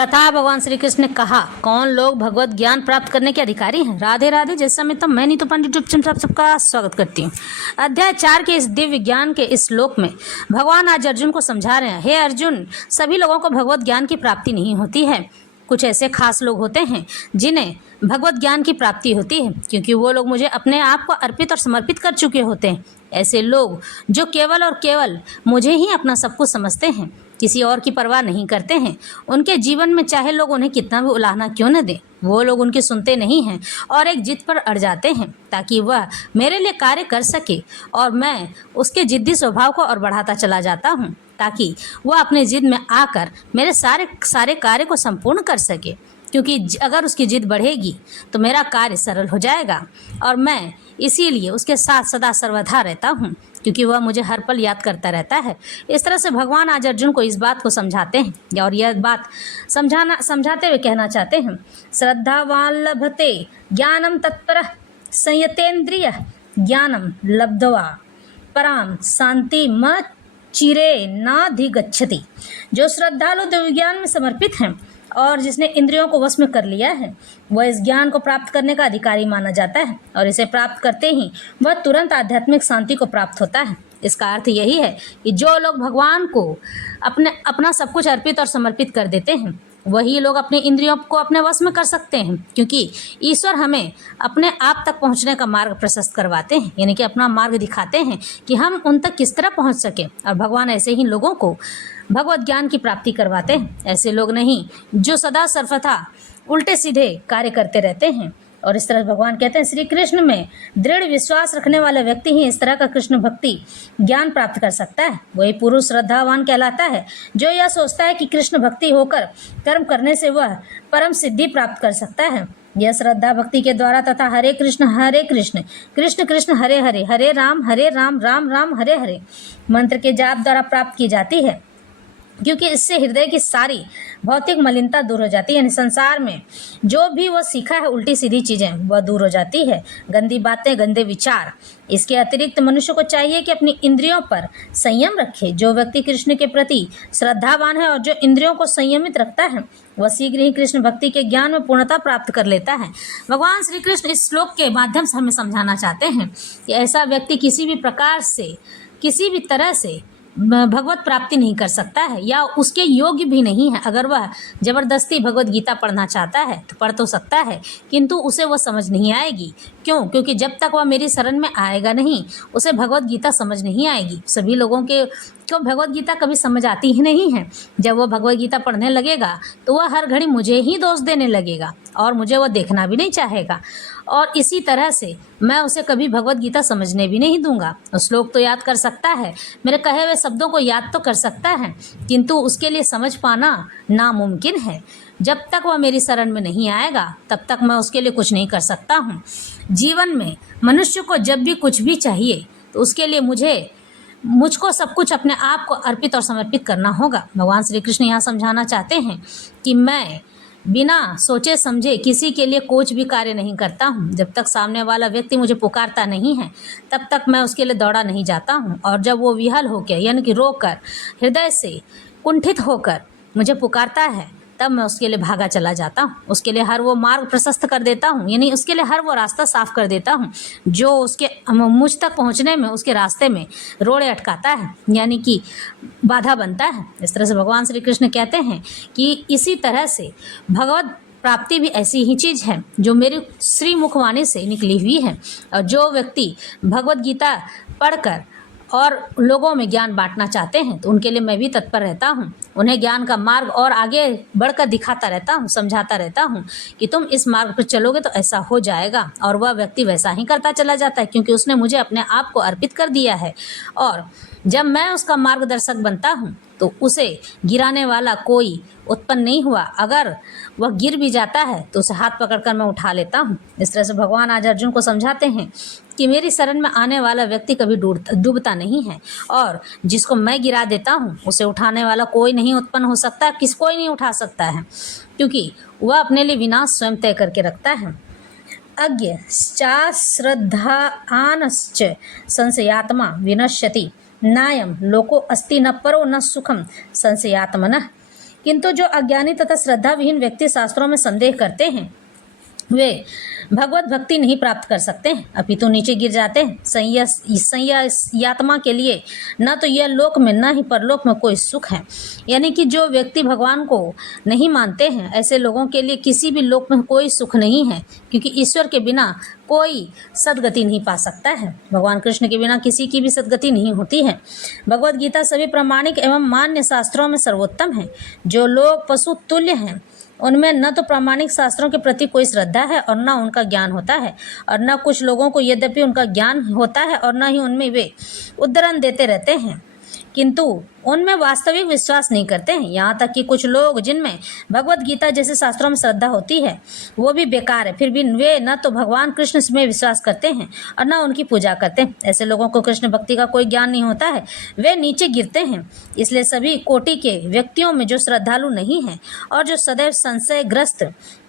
कथा भगवान श्री कृष्ण ने कहा, कौन लोग भगवत ज्ञान प्राप्त करने के अधिकारी हैं। राधे राधे। जैसा मैं मैं नहीं तो पंडित चुपचाप सबका स्वागत करती हूँ। अध्याय 4 के इस दिव्य ज्ञान के इस श्लोक में भगवान आज अर्जुन को समझा रहे हैं, हे अर्जुन, सभी लोगों को भगवत ज्ञान की प्राप्ति नहीं होती है। कुछ ऐसे खास लोग होते हैं जिन्हें भगवत ज्ञान की प्राप्ति होती है, क्योंकि वो लोग मुझे अपने आप को अर्पित और समर्पित कर चुके होते हैं। ऐसे लोग जो केवल और केवल मुझे ही अपना सब कुछ समझते हैं, किसी और की परवाह नहीं करते हैं, उनके जीवन में चाहे लोग उन्हें कितना भी उलाहना क्यों न दें, वो लोग उनकी सुनते नहीं हैं और एक जिद पर अड़ जाते हैं ताकि वह मेरे लिए कार्य कर सके, और मैं उसके जिद्दी स्वभाव को और बढ़ाता चला जाता हूँ ताकि वह अपने जिद में आकर मेरे सारे कार्य को संपूर्ण कर सके। क्योंकि अगर उसकी जिद बढ़ेगी तो मेरा कार्य सरल हो जाएगा, और मैं इसीलिए उसके साथ सदा सर्वदा रहता हूँ, क्योंकि वह मुझे हर पल याद करता रहता है। इस तरह से भगवान आज अर्जुन को इस बात को समझाते हैं, और यह बात समझाते हुए कहना चाहते हैं, श्रद्धावान लभते ज्ञानम तत्परः संयतेन्द्रिय ज्ञानम लब्ध्वा पराम शांति म चिरे नाधिगच्छति। जो श्रद्धालु दिव्य ज्ञान में समर्पित हैं और जिसने इंद्रियों को वश में कर लिया है, वह इस ज्ञान को प्राप्त करने का अधिकारी माना जाता है, और इसे प्राप्त करते ही वह तुरंत आध्यात्मिक शांति को प्राप्त होता है। इसका अर्थ यही है कि जो लोग भगवान को अपना सब कुछ अर्पित और समर्पित कर देते हैं, वही लोग अपने इंद्रियों को अपने वश में कर सकते हैं, क्योंकि ईश्वर हमें अपने आप तक पहुंचने का मार्ग प्रशस्त करवाते हैं, यानी कि अपना मार्ग दिखाते हैं कि हम उन तक किस तरह पहुंच सकें। और भगवान ऐसे ही लोगों को भगवत ज्ञान की प्राप्ति करवाते हैं। ऐसे लोग नहीं जो सदा सर्वथा उल्टे सीधे कार्य करते रहते हैं। और इस तरह भगवान कहते हैं, श्री कृष्ण में दृढ़ विश्वास रखने वाला व्यक्ति ही इस तरह का कृष्ण भक्ति ज्ञान प्राप्त कर सकता है। वही पुरुष श्रद्धावान कहलाता है, जो यह सोचता है कि कृष्ण भक्ति होकर कर्म करने से वह परम सिद्धि प्राप्त कर सकता है। यह श्रद्धा भक्ति के द्वारा तथा हरे कृष्ण कृष्ण कृष्ण हरे हरे, हरे राम राम राम हरे हरे मंत्र के जाप द्वारा प्राप्त की जाती है, क्योंकि इससे हृदय की सारी भौतिक मलिनता दूर हो जाती है। यानी संसार में जो भी वह सीखा है उल्टी सीधी चीज़ें, वह दूर हो जाती है, गंदी बातें, गंदे विचार। इसके अतिरिक्त मनुष्य को चाहिए कि अपनी इंद्रियों पर संयम रखे। जो व्यक्ति कृष्ण के प्रति श्रद्धावान है और जो इंद्रियों को संयमित रखता है, वह शीघ्र ही कृष्ण भक्ति के ज्ञान में पूर्णता प्राप्त कर लेता है। भगवान श्री कृष्ण इस श्लोक के माध्यम से हमें समझाना चाहते हैं कि ऐसा व्यक्ति किसी भी प्रकार से, किसी भी तरह से भगवत प्राप्ति नहीं कर सकता है, या उसके योग्य भी नहीं है। अगर वह जबरदस्ती भगवत गीता पढ़ना चाहता है तो पढ़ तो सकता है, किंतु उसे वह समझ नहीं आएगी। क्यों? क्योंकि जब तक वह मेरी शरण में आएगा नहीं, उसे भगवत गीता समझ नहीं आएगी। सभी लोगों को भगवत गीता कभी समझ आती ही नहीं है। जब वह भगवत गीता पढ़ने लगेगा तो वह हर घड़ी मुझे ही दोष देने लगेगा, और मुझे वह देखना भी नहीं चाहेगा, और इसी तरह से मैं उसे कभी भगवत गीता समझने भी नहीं दूंगा। श्लोक तो याद कर सकता है, मेरे कहे हुए शब्दों को याद तो कर सकता है, किंतु उसके लिए समझ पाना नामुमकिन है। जब तक वह मेरी शरण में नहीं आएगा तब तक मैं उसके लिए कुछ नहीं कर सकता हूँ। जीवन में मनुष्य को जब भी कुछ भी चाहिए तो उसके लिए मुझको सब कुछ अपने आप को अर्पित और समर्पित करना होगा। भगवान श्री कृष्ण यहाँ समझाना चाहते हैं कि मैं बिना सोचे समझे किसी के लिए कुछ भी कार्य नहीं करता हूँ। जब तक सामने वाला व्यक्ति मुझे पुकारता नहीं है तब तक मैं उसके लिए दौड़ा नहीं जाता हूँ, और जब वो विहल होकर, यानी कि रोकर, हृदय से कुंठित होकर मुझे पुकारता है, तब मैं उसके लिए भागा चला जाता हूँ। उसके लिए हर वो मार्ग प्रशस्त कर देता हूँ, यानी उसके लिए हर वो रास्ता साफ कर देता हूँ जो उसके मुझ तक पहुँचने में, उसके रास्ते में रोड़े अटकाता है, यानी कि बाधा बनता है। इस तरह से भगवान श्री कृष्ण कहते हैं कि इसी तरह से भगवत प्राप्ति भी ऐसी ही चीज़ है जो मेरी श्री मुखवाणी से निकली हुई है। और जो व्यक्ति भगवत गीता पढ़कर और लोगों में ज्ञान बांटना चाहते हैं तो उनके लिए मैं भी तत्पर रहता हूँ। उन्हें ज्ञान का मार्ग और आगे बढ़कर दिखाता रहता हूँ, समझाता रहता हूँ कि तुम इस मार्ग पर चलोगे तो ऐसा हो जाएगा, और वह व्यक्ति वैसा ही करता चला जाता है, क्योंकि उसने मुझे अपने आप को अर्पित कर दिया है। और जब मैं उसका मार्गदर्शक बनता हूँ तो उसे गिराने वाला कोई उत्पन्न नहीं हुआ। अगर वह गिर भी जाता है तो उसे हाथ पकड़कर मैं उठा लेता हूँ। इस तरह से भगवान आज अर्जुन को समझाते हैं कि मेरी शरण में आने वाला व्यक्ति कभी डूबता नहीं है, और जिसको मैं गिरा देता हूँ उसे उठाने वाला कोई नहीं उत्पन्न हो सकता, कोई नहीं उठा सकता है, क्योंकि वह अपने लिए विनाश स्वयं तय करके रखता है। अज्ञ श्रद्धानश्च संशयात्मा विनश्यति नायम लोको अस्ति न परो न सुखम संशयात्मनः। किंतु जो अज्ञानी तथा श्रद्धाविहीन व्यक्ति शास्त्रों में संदेह करते हैं वे भगवत भक्ति नहीं प्राप्त कर सकते, अपितु नीचे गिर जाते हैं। संययात्मा के लिए न तो यह लोक में न ही परलोक में कोई सुख है। यानी कि जो व्यक्ति भगवान को नहीं मानते हैं ऐसे लोगों के लिए किसी भी लोक में कोई सुख नहीं है, क्योंकि ईश्वर के बिना कोई सद्गति नहीं पा सकता है। भगवान कृष्ण के बिना किसी की भी सद्गति नहीं होती है। भगवद गीता सभी प्रामाणिक एवं मान्य शास्त्रों में सर्वोत्तम है। जो लोग पशु तुल्य हैं उनमें न तो प्रामाणिक शास्त्रों के प्रति कोई श्रद्धा है और न उनका ज्ञान होता है, और न कुछ लोगों को यद्यपि उनका ज्ञान होता है और न ही उनमें वे उद्धरण देते रहते हैं, किंतु उनमें वास्तविक विश्वास नहीं करते हैं। यहाँ तक कि कुछ लोग जिनमें भगवत गीता जैसे शास्त्रों में श्रद्धा होती है वो भी बेकार है, फिर भी वे न तो भगवान कृष्ण में विश्वास करते हैं और न उनकी पूजा करते हैं। ऐसे लोगों को कृष्ण भक्ति का कोई ज्ञान नहीं होता है, वे नीचे गिरते हैं। इसलिए सभी कोटि के व्यक्तियों में जो श्रद्धालु नहीं हैं और जो सदैव संशयग्रस्त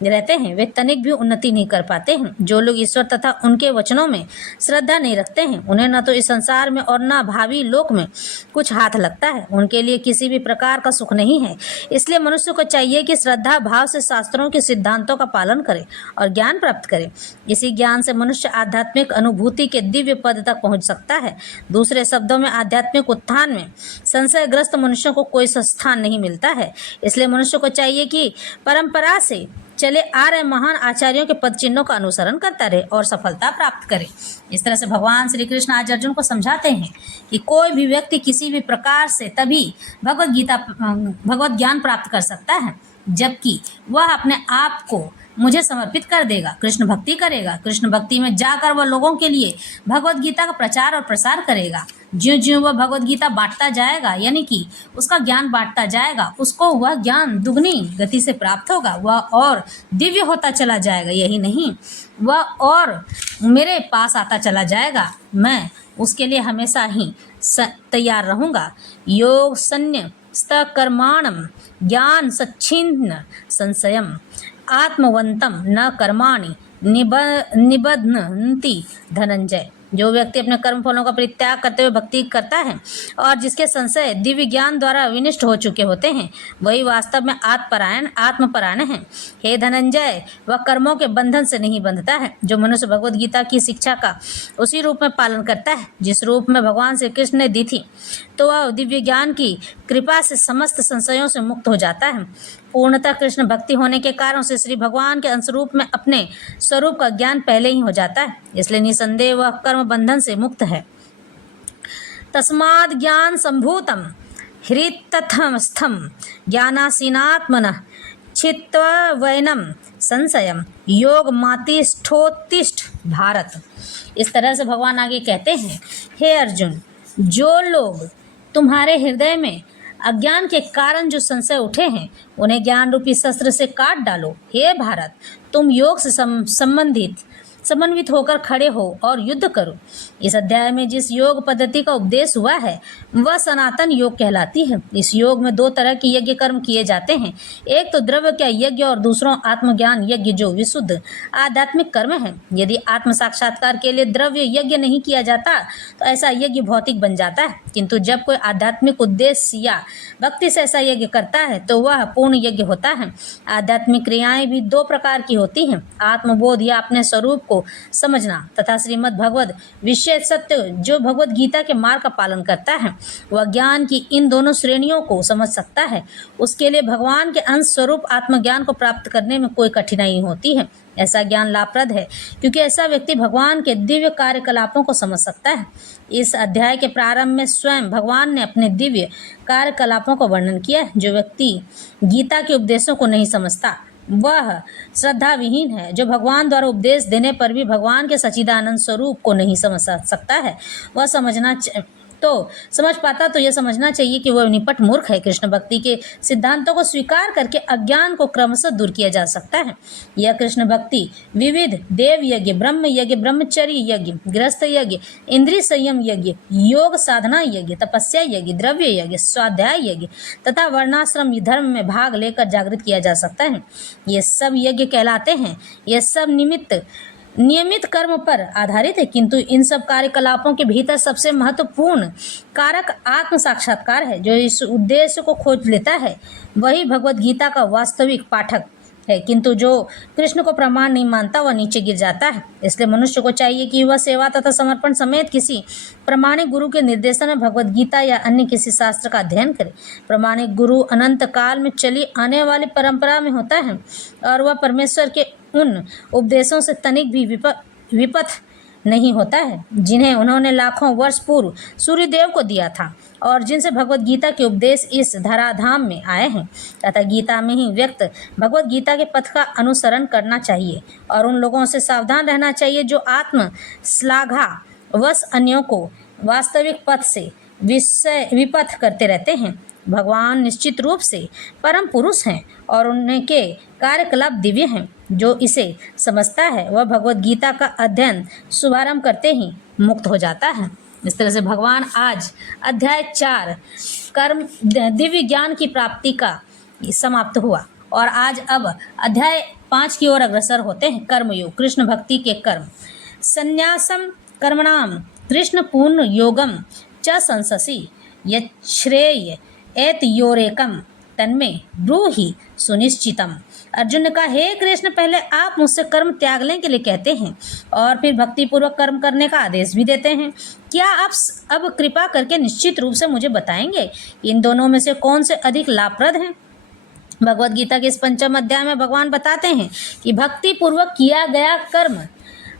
रहते हैं वे तनिक भी उन्नति नहीं कर पाते हैं। जो लोग ईश्वर तथा उनके वचनों में श्रद्धा नहीं रखते हैं उन्हें न तो इस संसार में और न भावी लोक में कुछ हाथ लगता है, उनके लिए किसी भी प्रकार का सुख नहीं है। इसलिए मनुष्य को चाहिए कि श्रद्धा भाव से शास्त्रों के सिद्धांतों का पालन करे और ज्ञान प्राप्त करे। इसी ज्ञान से मनुष्य आध्यात्मिक अनुभूति के दिव्य पद तक पहुंच सकता है। दूसरे शब्दों में आध्यात्मिक उत्थान में संशयग्रस्त मनुष्यों को कोई स्थान नहीं मिलता है। इसलिए मनुष्य को चाहिए कि परंपरा से चले आ रहे महान आचार्यों के पद चिन्हों का अनुसरण करता रहे और सफलता प्राप्त करे। इस तरह से भगवान श्री कृष्ण आज अर्जुन को समझाते हैं कि कोई भी व्यक्ति किसी भी प्रकार से तभी भगवत ज्ञान प्राप्त कर सकता है जबकि वह अपने आप को मुझे समर्पित कर देगा, कृष्ण भक्ति करेगा। कृष्ण भक्ति में जाकर वह लोगों के लिए भगवत गीता का प्रचार और प्रसार करेगा। ज्यों ज्यों वह भगवत गीता बांटता जाएगा, यानी कि उसका ज्ञान बांटता जाएगा, उसको वह ज्ञान दुगनी गति से प्राप्त होगा, वह और दिव्य होता चला जाएगा। यही नहीं, वह और मेरे पास आता चला जाएगा। मैं उसके लिए हमेशा ही तैयार रहूँगा। योग संन्य स्तकर्माणम ज्ञान सच्छिन्न संशयम आत्मवंतम न कर्माणि निबध्नन्ति धनंजय। जो व्यक्ति अपने कर्म फलों का परित्याग करते हुए भक्ति करता है और जिसके संशय दिव्य ज्ञान द्वारा विनिष्ट हो चुके होते हैं वही वास्तव में आत्मपरायण है। हे धनंजय, वह कर्मों के बंधन से नहीं बंधता है। जो मनुष्य भगवद गीता की शिक्षा का उसी रूप में पालन करता है जिस रूप में भगवान श्री कृष्ण ने दी थी, तो वह दिव्य ज्ञान की कृपा से समस्त संशयों से मुक्त हो जाता है। पूर्णतः कृष्ण भक्ति होने के कारण से श्री भगवान के अंशरूप में अपने स्वरूप का ज्ञान पहले ही हो जाता है। इसलिए निसंदेह वह कर्म बंधन से मुक्त है। तस्माद् ज्ञान संभूतम हृतस्थम ज्ञानासीनात्मनः छित्त्वा वैनम संशयम योग मातिष्ठोत्तिष्ठ भारत। इस तरह से भगवान आगे कहते हैं, हे अर्जुन, जो लोग तुम्हारे हृदय में अज्ञान के कारण जो संशय उठे हैं उन्हें ज्ञान रूपी शस्त्र से काट डालो। हे भारत, तुम योग से समन्वित होकर खड़े हो और युद्ध करो। इस अध्याय में जिस योग पद्धति का उपदेश हुआ है वह सनातन योग कहलाती है। इस योग में दो तरह के यज्ञ कर्म किए जाते हैं, एक तो द्रव्य का यज्ञ और दूसरा आत्मज्ञान यज्ञ जो विशुद्ध आध्यात्मिक कर्म है। यदि आत्म साक्षात्कार के लिए द्रव्य यज्ञ नहीं किया जाता तो ऐसा यज्ञ भौतिक बन जाता है, किंतु जब कोई आध्यात्मिक उद्देश्य या भक्ति से ऐसा यज्ञ करता है तो वह पूर्ण यज्ञ होता है। आध्यात्मिक क्रियाएं भी दो प्रकार की होती हैं, आत्मबोध या अपने स्वरूप को समझना तथा श्रीमद् भगवद विशेष सत्य जो भगवद गीता के मार्ग का पालन करता है वह ज्ञान की इन दोनों श्रेणियों को समझ सकता है। उसके लिए भगवान के अंश स्वरूप आत्मज्ञान को प्राप्त करने में कोई कठिनाई होती है। ऐसा ज्ञान लाभप्रद है क्योंकि ऐसा व्यक्ति भगवान के दिव्य कार्यकलापों को समझ सकता है। इस अध्याय के प्रारंभ में स्वयं भगवान ने अपने दिव्य कार्यकलापों का वर्णन किया। जो व्यक्ति गीता के उपदेशों को नहीं समझता वह श्रद्धा विहीन है। जो भगवान द्वारा उपदेश देने पर भी भगवान के सच्चिदानंद स्वरूप को नहीं समझ सकता है वह समझ पाता तो यह समझना चाहिए कि वह निपट मूर्ख है। कृष्ण भक्ति के सिद्धांतों को स्वीकार करके अज्ञान को क्रमशः दूर किया जा सकता है। यह कृष्ण भक्ति विविध देव यज्ञ, ब्रह्म यज्ञ, ब्रह्मचर्य यज्ञ, गृहस्थ यज्ञ, इंद्रिय संयम यज्ञ, योग साधना यज्ञ, तपस्या यज्ञ, द्रव्य यज्ञ, स्वाध्याय यज्ञ तथा वर्णाश्रम धर्म में भाग लेकर जागृत किया जा सकता है। ये सब यज्ञ कहलाते हैं। यह सब नियमित कर्म पर आधारित है, किंतु इन सब कार्यकलापों के भीतर सबसे महत्वपूर्ण कारक आत्म साक्षात्कार है। जो इस उद्देश्य को खोज लेता है वही भगवत गीता का वास्तविक पाठक है, किंतु जो कृष्ण को प्रमाण नहीं मानता वह नीचे गिर जाता है। इसलिए मनुष्य को चाहिए कि वह सेवा तथा समर्पण समेत किसी प्रामाणिक गुरु के निर्देशन में भगवत गीता या अन्य किसी शास्त्र का अध्ययन करे। प्रामाणिक गुरु अनंत काल में चली आने वाली परंपरा में होता है और वह परमेश्वर के उन उपदेशों से तनिक भी विपथ नहीं होता है जिन्हें उन्होंने लाखों वर्ष पूर्व सूर्यदेव को दिया था और जिनसे भगवत गीता के उपदेश इस धराधाम में आए हैं। तथा गीता में ही व्यक्त भगवत गीता के पथ का अनुसरण करना चाहिए और उन लोगों से सावधान रहना चाहिए जो आत्म श्लाघा वश अन्यों को वास्तविक पथ से विपथ करते रहते हैं। भगवान निश्चित रूप से परम पुरुष हैं और उनके कार्यकलाप दिव्य हैं। जो इसे समझता है वह भगवत गीता का अध्ययन शुभारंभ करते ही मुक्त हो जाता है। इस तरह से भगवान आज अध्याय 4 कर्म दिव्य ज्ञान की प्राप्ति का समाप्त हुआ और आज अब अध्याय 5 की ओर अग्रसर होते हैं। कर्मयोग, कृष्ण भक्ति के कर्म। संन्यासम कर्मणाम कृष्ण पूर्ण योगम च संससी यश्रेय एत योरेकम तन्मे ब्रूहि सुनिश्चितम। अर्जुन ने कहा, हे कृष्ण, पहले आप मुझसे कर्म त्यागने के लिए कहते हैं और फिर भक्तिपूर्वक कर्म करने का आदेश भी देते हैं। क्या आप अब कृपा करके निश्चित रूप से मुझे बताएंगे इन दोनों में से कौन से अधिक लाभप्रद हैं? भगवत गीता के इस 5वें अध्याय में भगवान बताते हैं कि भक्तिपूर्वक किया गया कर्म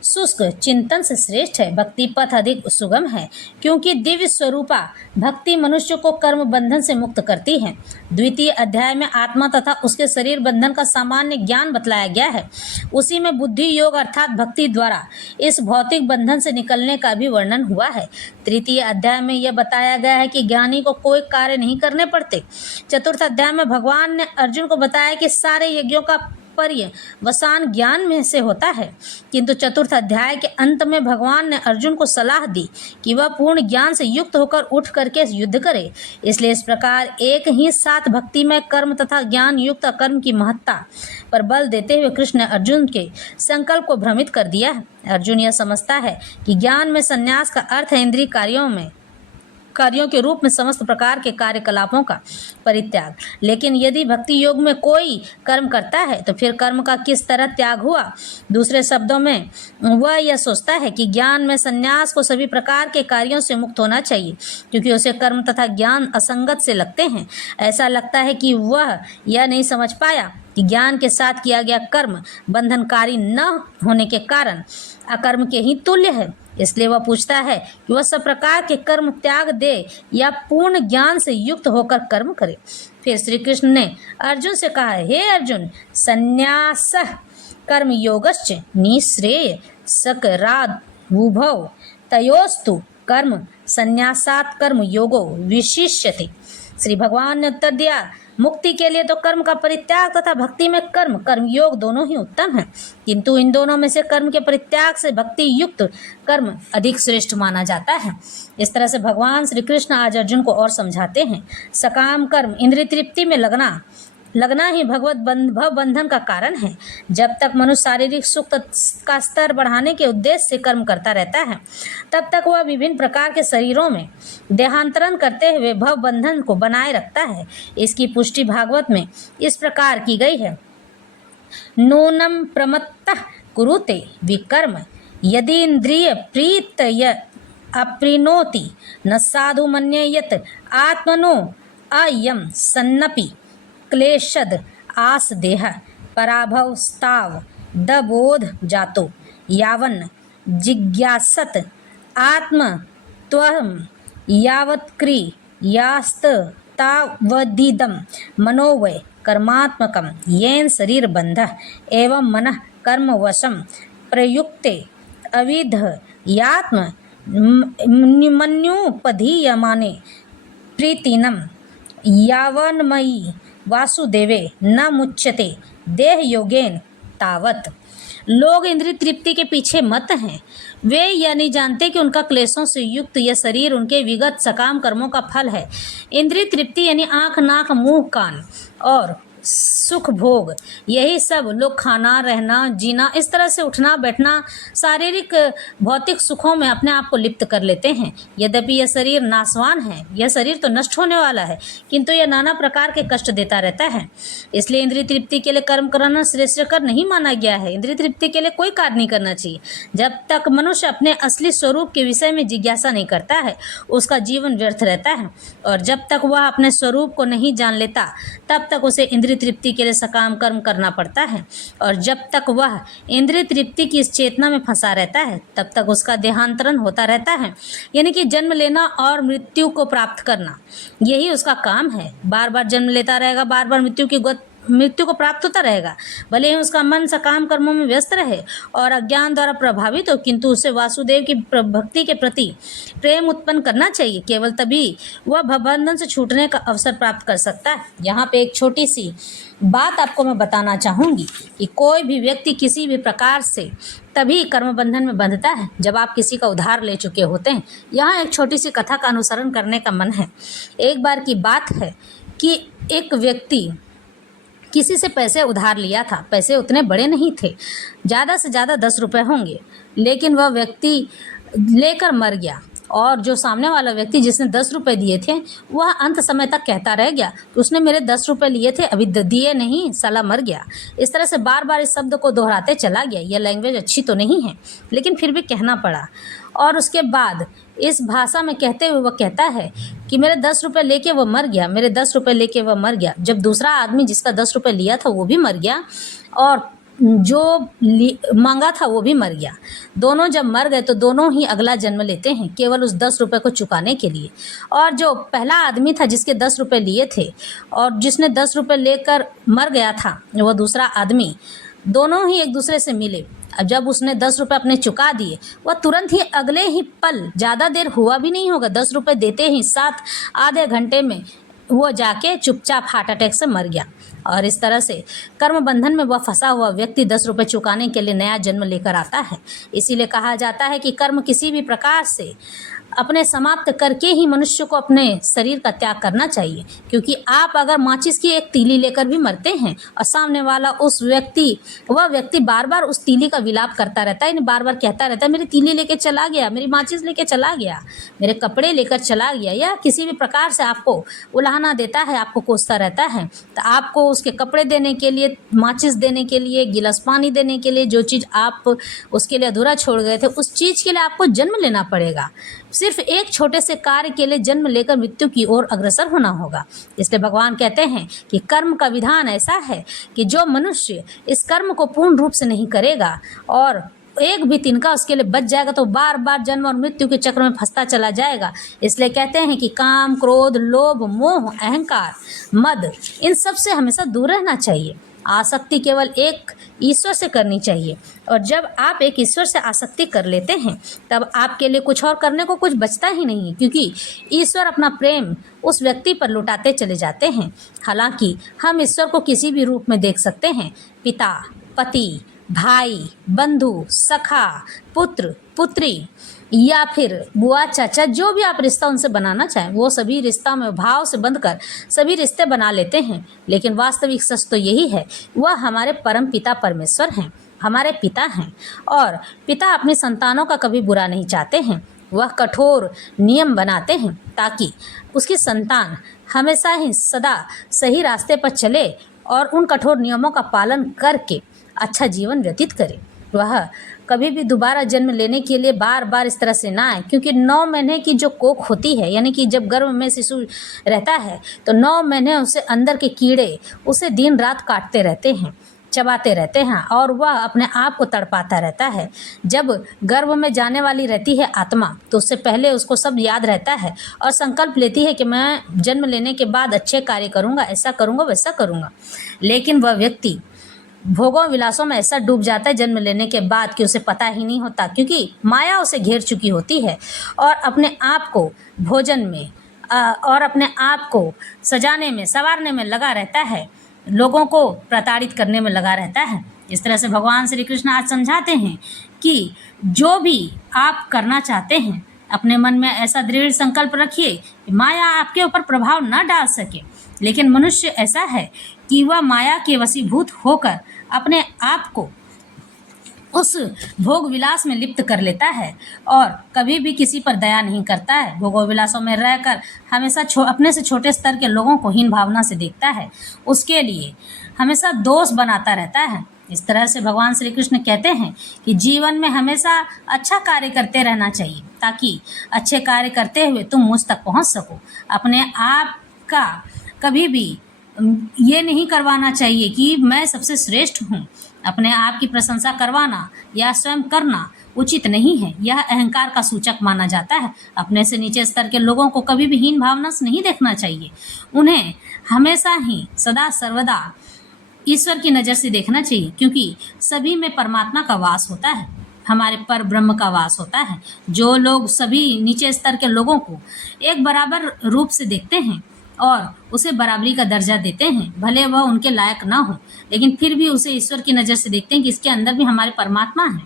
शुष्क चिंतन से श्रेष्ठ है। भक्ति पथ अधिक सुगम है क्योंकि दिव्य स्वरूपा भक्ति मनुष्य को कर्म बंधन से मुक्त करती है। द्वितीय अध्याय में आत्मा तथा उसके शरीर बंधन का सामान्य ज्ञान बतलाया गया है। उसी में बुद्धि योग अर्थात भक्ति द्वारा इस भौतिक बंधन से निकलने का भी वर्णन हुआ है। तृतीय अध्याय में यह बताया गया है कि ज्ञानी को कोई कार्य नहीं करने पड़ते। चतुर्थ अध्याय में भगवान ने अर्जुन को बताया कि सारे यज्ञों का पर्यवसान ज्ञान में से होता है, किंतु चतुर्थ अध्याय के अंत में भगवान ने अर्जुन को सलाह दी कि वह पूर्ण ज्ञान से युक्त होकर उठ करके युद्ध करे। इसलिए इस प्रकार एक ही साथ भक्ति में कर्म तथा ज्ञान युक्त कर्म की महत्ता पर बल देते हुए कृष्ण ने अर्जुन के संकल्प को भ्रमित कर दिया है। अर्जुन यह समझता है कि ज्ञान में संन्यास का अर्थ है इंद्रिय कार्यों के रूप में समस्त प्रकार के कार्यकलापों का परित्याग। लेकिन यदि भक्ति योग में कोई कर्म करता है तो फिर कर्म का किस तरह त्याग हुआ? दूसरे शब्दों में वह यह सोचता है कि ज्ञान में संन्यास को सभी प्रकार के कार्यों से मुक्त होना चाहिए क्योंकि उसे कर्म तथा ज्ञान असंगत से लगते हैं। ऐसा लगता है कि वह यह नहीं समझ पाया कि ज्ञान के साथ किया गया कर्म बंधनकारी न होने के कारण अकर्म के ही तुल्य है। इसलिए वह पूछता है कि वह सब प्रकार के कर्म त्याग दे या पूर्ण ज्ञान से युक्त होकर कर्म करे। फिर श्री कृष्ण ने अर्जुन से कहा, हे अर्जुन, संन्यास कर्म योगश्च निःश्रेय सकरादुभौ तयोस्तु कर्म संन्यासात् कर्म योगो विशिष्यते। श्री भगवान ने उत्तर दिया, मुक्ति के लिए तो कर्म का परित्याग तथा भक्ति में कर्म योग दोनों ही उत्तम हैं, किंतु इन दोनों में से कर्म के परित्याग से भक्ति युक्त कर्म अधिक श्रेष्ठ माना जाता है। इस तरह से भगवान श्री कृष्ण आज अर्जुन को और समझाते हैं। सकाम कर्म इंद्रिय तृप्ति में लगना ही भगवत भव बंधन का कारण है। जब तक मनुष्य शारीरिक सुख का स्तर बढ़ाने के उद्देश्य से कर्म करता रहता है तब तक वह विभिन्न प्रकार के शरीरों में देहांतरण करते हुए भव बंधन को बनाए रखता है। इसकी पुष्टि भागवत में इस प्रकार की गई है, नूनम प्रमत्तः कुरुते विकर्म यदि इंद्रिय प्रीत अप्रीणोति न साधु मन्येयत आत्मनो अयम सन्नपि क्लेशद आस देह पराभव स्ताव दबोध जातो यावन जिज्ञासत आत्म त्वम यावत्क्रियास्त तावदिदम मनोवय कर्मात्मकम येन शरीर बंध एवं मनः कर्म वशम प्रयुक्ते अविध यात्म मन्युपधीयमाने प्रीतिनम यावन्मयी वासुदेवे न मुच्यते देह योगेन तावत। लोग इंद्रिय तृप्ति के पीछे मत हैं। वे यह नहीं जानते कि उनका क्लेशों से युक्त यह शरीर उनके विगत सकाम कर्मों का फल है। इंद्रिय तृप्ति यानी आँख, नाक, मुंह, कान और सुख भोग, यही सब लोग खाना, रहना, जीना, इस तरह से उठना बैठना, शारीरिक भौतिक सुखों में अपने आप को लिप्त कर लेते हैं। यद्यपि यह शरीर नाशवान है, यह शरीर तो नष्ट होने वाला है, किंतु यह नाना प्रकार के कष्ट देता रहता है। इसलिए इंद्रिय तृप्ति के लिए कर्म करना श्रेष्ठ कर नहीं माना गया है। इंद्रिय तृप्ति के लिए कोई कार्य नहीं करना चाहिए। जब तक मनुष्य अपने असली स्वरूप के विषय में जिज्ञासा नहीं करता है, उसका जीवन व्यर्थ रहता है, और जब तक वह अपने स्वरूप को नहीं जान लेता, तब तक उसे इंद्रिय तृप्ति के लिए सकाम कर्म करना पड़ता है। और जब तक वह इंद्रिय तृप्ति की इस चेतना में फंसा रहता है, तब तक उसका देहांतरण होता रहता है, यानी कि जन्म लेना और मृत्यु को प्राप्त करना, यही उसका काम है। बार बार जन्म लेता रहेगा, बार बार मृत्यु को प्राप्त होता रहेगा। भले ही उसका मन सकाम कर्मों में व्यस्त रहे और अज्ञान द्वारा प्रभावित हो, किंतु उसे वासुदेव की भक्ति के प्रति प्रेम उत्पन्न करना चाहिए। केवल तभी वह भवबंधन से छूटने का अवसर प्राप्त कर सकता है। यहाँ पे एक छोटी सी बात आपको मैं बताना चाहूँगी कि कोई भी व्यक्ति किसी भी प्रकार से तभी कर्म बंधन में बंधता है जब आप किसी का उधार ले चुके होते हैं। यहाँ एक छोटी सी कथा का अनुसरण करने का मन है। एक बार की बात है कि एक व्यक्ति किसी से पैसे उधार लिया था। पैसे उतने बड़े नहीं थे, ज़्यादा से ज़्यादा 10 रुपये होंगे, लेकिन वह व्यक्ति लेकर मर गया। और जो सामने वाला व्यक्ति जिसने 10 रुपये दिए थे, वह अंत समय तक कहता रह गया कि उसने मेरे 10 रुपये लिए थे, अभी दिए नहीं, साला मर गया। इस तरह से बार बार इस शब्द को दोहराते चला गया। यह लैंग्वेज अच्छी तो नहीं है, लेकिन फिर भी कहना पड़ा। और उसके बाद इस भाषा में कहते हुए वह कहता है कि मेरे 10 रुपये लेके वह मर गया, मेरे 10 रुपये लेके वह मर गया। जब दूसरा आदमी जिसका 10 रुपये लिया था वो भी मर गया, और जो मांगा था वो भी मर गया। दोनों जब मर गए तो दोनों ही अगला जन्म लेते हैं, केवल उस 10 रुपये को चुकाने के लिए। और जो पहला आदमी था जिसके 10 रुपये लिए थे और जिसने 10 रुपये लेकर मर गया था, वो दूसरा आदमी, दोनों ही एक दूसरे से मिले। अब जब उसने 10 रुपये अपने चुका दिए, वह तुरंत ही अगले ही पल, ज़्यादा देर हुआ भी नहीं होगा, 10 रुपये देते ही साथ आधे घंटे में वो जाके चुपचाप हार्ट अटैक से मर गया। और इस तरह से कर्म बंधन में वह फंसा हुआ व्यक्ति 10 रुपये चुकाने के लिए नया जन्म लेकर आता है। इसीलिए कहा जाता है कि कर्म किसी भी प्रकार से अपने समाप्त करके ही मनुष्य को अपने शरीर का त्याग करना चाहिए। क्योंकि आप अगर माचिस की एक तीली लेकर भी मरते हैं और सामने वाला वह व्यक्ति बार बार उस तीली का विलाप करता रहता है, बार बार कहता रहता है मेरी तीली लेके चला गया, मेरी माचिस लेके चला गया, मेरे कपड़े लेकर चला गया, या किसी भी प्रकार से आपको उलाहना देता है, आपको कोसता रहता है, तो आपको उसके कपड़े देने के लिए, माचिस देने के लिए, गिलास पानी देने के लिए, जो चीज़ आप उसके लिए अधूरा छोड़ गए थे, उस चीज़ के लिए आपको जन्म लेना पड़ेगा। सिर्फ एक छोटे से कार्य के लिए जन्म लेकर मृत्यु की ओर अग्रसर होना होगा। इसलिए भगवान कहते हैं कि कर्म का विधान ऐसा है कि जो मनुष्य इस कर्म को पूर्ण रूप से नहीं करेगा और एक भी तिनका उसके लिए बच जाएगा, तो बार बार जन्म और मृत्यु के चक्र में फंसता चला जाएगा। इसलिए कहते हैं कि काम, क्रोध, लोभ, मोह, अहंकार, मद, इन सब से हमेशा दूर रहना चाहिए। आसक्ति केवल एक ईश्वर से करनी चाहिए। और जब आप एक ईश्वर से आसक्ति कर लेते हैं, तब आपके लिए कुछ और करने को कुछ बचता ही नहीं, क्योंकि ईश्वर अपना प्रेम उस व्यक्ति पर लुटाते चले जाते हैं। हालांकि हम ईश्वर को किसी भी रूप में देख सकते हैं, पिता, पति, भाई, बंधु, सखा, पुत्र, पुत्री, या फिर बुआ, चाचा, जो भी आप रिश्ता उनसे बनाना चाहें, वो सभी रिश्ता में भाव से बंधकर सभी रिश्ते बना लेते हैं। लेकिन वास्तविक सच तो यही है, वह हमारे परम पिता परमेश्वर हैं, हमारे पिता हैं। और पिता अपनी संतानों का कभी बुरा नहीं चाहते हैं। वह कठोर नियम बनाते हैं ताकि उसकी संतान हमेशा ही सदा सही रास्ते पर चले और उन कठोर नियमों का पालन करके अच्छा जीवन व्यतीत करे। वह कभी भी दोबारा जन्म लेने के लिए बार बार इस तरह से ना आए, क्योंकि 9 महीने की जो कोख होती है, यानी कि जब गर्भ में शिशु रहता है, तो 9 महीने उसे अंदर के कीड़े उसे दिन रात काटते रहते हैं, चबाते रहते हैं, और वह अपने आप को तड़पाता रहता है। जब गर्भ में जाने वाली रहती है आत्मा, तो उससे पहले उसको सब याद रहता है और संकल्प लेती है कि मैं जन्म लेने के बाद अच्छे कार्य करूँगा, ऐसा करूँगा, वैसा करूँगा। लेकिन वह व्यक्ति भोगों विलासों में ऐसा डूब जाता है जन्म लेने के बाद कि उसे पता ही नहीं होता, क्योंकि माया उसे घेर चुकी होती है और अपने आप को भोजन में और अपने आप को सजाने में, संवारने में लगा रहता है, लोगों को प्रताड़ित करने में लगा रहता है। इस तरह से भगवान श्री कृष्ण आज समझाते हैं कि जो भी आप करना चाहते हैं, अपने मन में ऐसा दृढ़ संकल्प रखिए कि माया आपके ऊपर प्रभाव न डाल सके। लेकिन मनुष्य ऐसा है कि वह माया के वशीभूत होकर अपने आप को उस भोग विलास में लिप्त कर लेता है और कभी भी किसी पर दया नहीं करता है। भोगों विलासों में रहकर हमेशा अपने से छोटे स्तर के लोगों को हीन भावना से देखता है, उसके लिए हमेशा दोष बनाता रहता है। इस तरह से भगवान श्री कृष्ण कहते हैं कि जीवन में हमेशा अच्छा कार्य करते रहना चाहिए ताकि अच्छे कार्य करते हुए तुम मुझ तक पहुंच सको। अपने आप का कभी भी ये नहीं करवाना चाहिए कि मैं सबसे श्रेष्ठ हूँ। अपने आप की प्रशंसा करवाना या स्वयं करना उचित नहीं है, यह अहंकार का सूचक माना जाता है। अपने से नीचे स्तर के लोगों को कभी भी हीन भावना से नहीं देखना चाहिए, उन्हें हमेशा ही सदा सर्वदा ईश्वर की नज़र से देखना चाहिए, क्योंकि सभी में परमात्मा का वास होता है, हमारे पर ब्रह्म का वास होता है। जो लोग सभी नीचे स्तर के लोगों को एक बराबर रूप से देखते हैं और उसे बराबरी का दर्जा देते हैं, भले वह उनके लायक ना हो, लेकिन फिर भी उसे ईश्वर की नज़र से देखते हैं कि इसके अंदर भी हमारे परमात्मा है।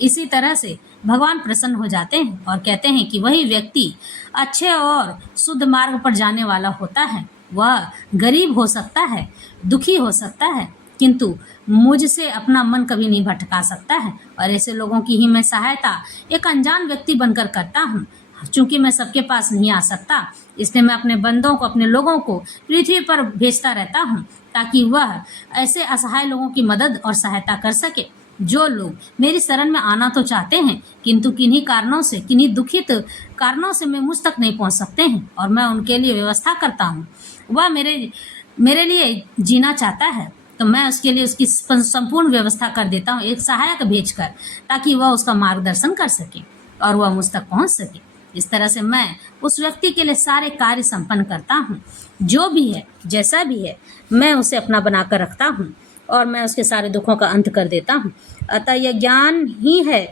इसी तरह से भगवान प्रसन्न हो जाते हैं और कहते हैं कि वही व्यक्ति अच्छे और शुद्ध मार्ग पर जाने वाला होता है। वह गरीब हो सकता है, दुखी हो सकता है, किंतु मुझसे अपना मन कभी नहीं भटका सकता है। और ऐसे लोगों की ही मैं सहायता एक अनजान व्यक्ति बनकर करता हूँ। चूंकि मैं सबके पास नहीं आ सकता, इसलिए मैं अपने बंदों को, अपने लोगों को पृथ्वी पर भेजता रहता हूँ ताकि वह ऐसे असहाय लोगों की मदद और सहायता कर सके जो लोग मेरी शरण में आना तो चाहते हैं, किंतु किन्हीं कारणों से, किन्हीं दुखित कारणों से मैं मुझ तक नहीं पहुँच सकते हैं और मैं उनके लिए व्यवस्था करता हूँ। वह मेरे लिए जीना चाहता है तो मैं उसके लिए उसकी संपूर्ण व्यवस्था कर देता हूँ, एक सहायक भेजकर, ताकि वह उसका मार्गदर्शन कर सके और वह मुझ तक पहुँच सके। इस तरह से मैं उस व्यक्ति के लिए सारे कार्य संपन्न करता हूँ। जो भी है, जैसा भी है, मैं उसे अपना बनाकर रखता हूँ और मैं उसके सारे दुखों का अंत कर देता हूँ। अतः यह ज्ञान ही है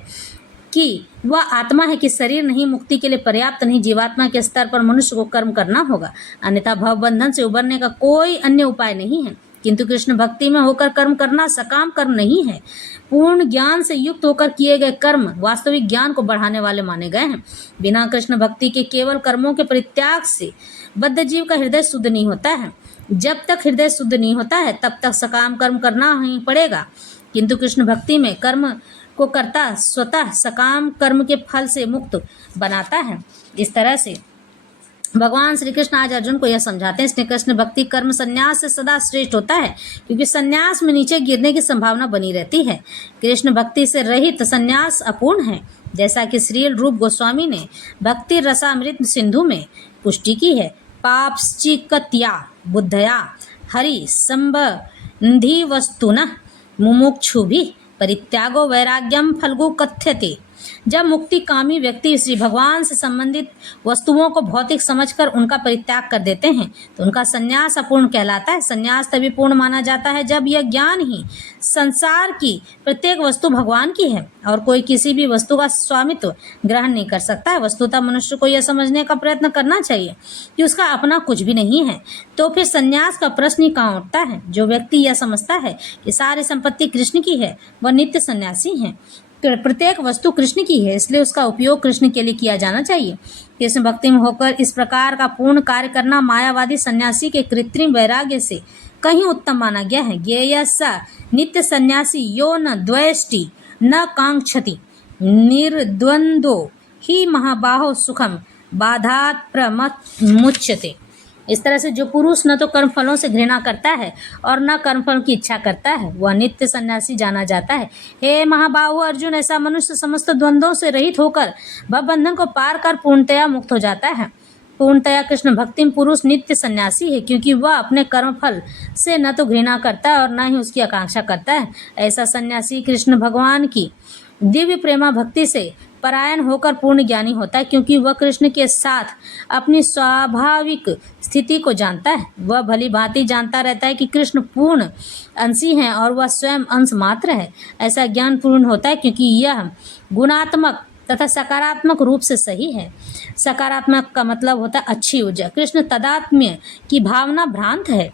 कि वह आत्मा है कि शरीर नहीं मुक्ति के लिए पर्याप्त नहीं। जीवात्मा के स्तर पर मनुष्य को कर्म करना होगा, अन्यथा भव बंधन से उबरने का कोई अन्य उपाय नहीं है। किंतु कृष्ण भक्ति में होकर कर्म करना सकाम कर्म नहीं है। पूर्ण ज्ञान से युक्त होकर किए गए कर्म वास्तविक ज्ञान को बढ़ाने वाले माने गए हैं। बिना कृष्ण भक्ति के केवल कर्मों के परित्याग से बद्ध जीव का हृदय शुद्ध नहीं होता है। जब तक हृदय शुद्ध नहीं होता है तब तक सकाम कर्म करना ही पड़ेगा। किंतु कृष्ण भक्ति में कर्म को करता स्वतः सकाम कर्म के फल से मुक्त बनाता है। इस तरह से भगवान श्री कृष्ण आज अर्जुन को यह समझाते हैं, इसलिए कृष्ण भक्ति कर्म संन्यास से सदा श्रेष्ठ होता है, क्योंकि संन्यास में नीचे गिरने की संभावना बनी रहती है। कृष्ण भक्ति से रहित संन्यास अपूर्ण है, जैसा कि श्री रूप गोस्वामी ने भक्ति रसामृत सिंधु में पुष्टि की है। पापश्चिकत्या बुद्धया हरि संबंधी वस्तुनः मुमुक्षुभिः परित्यागो वैराग्यम फल्गु कथ्यते। जब मुक्ति कामी व्यक्ति श्री भगवान से संबंधित वस्तुओं को भौतिक समझकर उनका परित्याग कर देते हैं तो उनका संन्यास अपूर्ण कहलाता है। संन्यास तभी पूर्ण माना जाता है जब यह ज्ञान ही संसार की प्रत्येक वस्तु भगवान की है और कोई किसी भी वस्तु का स्वामित्व ग्रहण नहीं कर सकता है। वस्तुतः मनुष्य को यह समझने का प्रयत्न करना चाहिए कि उसका अपना कुछ भी नहीं है, तो फिर संन्यास का प्रश्न ही कहाँ उठता है। जो व्यक्ति यह समझता है कि सारी संपत्ति कृष्ण की है वह नित्य सन्यासी है। प्रत्येक वस्तु कृष्ण की है, इसलिए उसका उपयोग कृष्ण के लिए किया जाना चाहिए। कृष्ण भक्ति में होकर इस प्रकार का पूर्ण कार्य करना मायावादी सन्यासी के कृत्रिम वैराग्य से कहीं उत्तम माना गया है। ज्ञेय स नित्य सन्यासी यो न द्वेष्टि न कांक्षति निर्द्वंद्वो ही महाबाहो सुखम बाधात प्रमुच्यते। इस तरह से जो पुरुष न तो कर्मफलों से घृणा करता है और न कर्मफल की इच्छा करता है वह नित्य सन्यासी जाना जाता है। हे महाबाहु अर्जुन, ऐसा मनुष्य समस्त द्वंद्वों से रहित होकर भवबंधन को पार कर पूर्णतया मुक्त हो जाता है। पूर्णतया कृष्ण भक्ति में पुरुष नित्य सन्यासी है, क्योंकि वह अपने कर्मफल से न तो घृणा करता है और न ही उसकी आकांक्षा करता है। ऐसा सन्यासी कृष्ण भगवान की दिव्य प्रेमा भक्ति से परायण होकर पूर्ण ज्ञानी होता है, क्योंकि वह कृष्ण के साथ अपनी स्वाभाविक स्थिति को जानता है। वह भली भांति जानता रहता है कि कृष्ण पूर्ण अंशी हैं और वह स्वयं अंश मात्र है। ऐसा ज्ञान पूर्ण होता है क्योंकि यह गुणात्मक तथा सकारात्मक रूप से सही है। सकारात्मक का मतलब होता है अच्छी ऊर्जा। कृष्ण तदात्म्य की भावना भ्रांत है,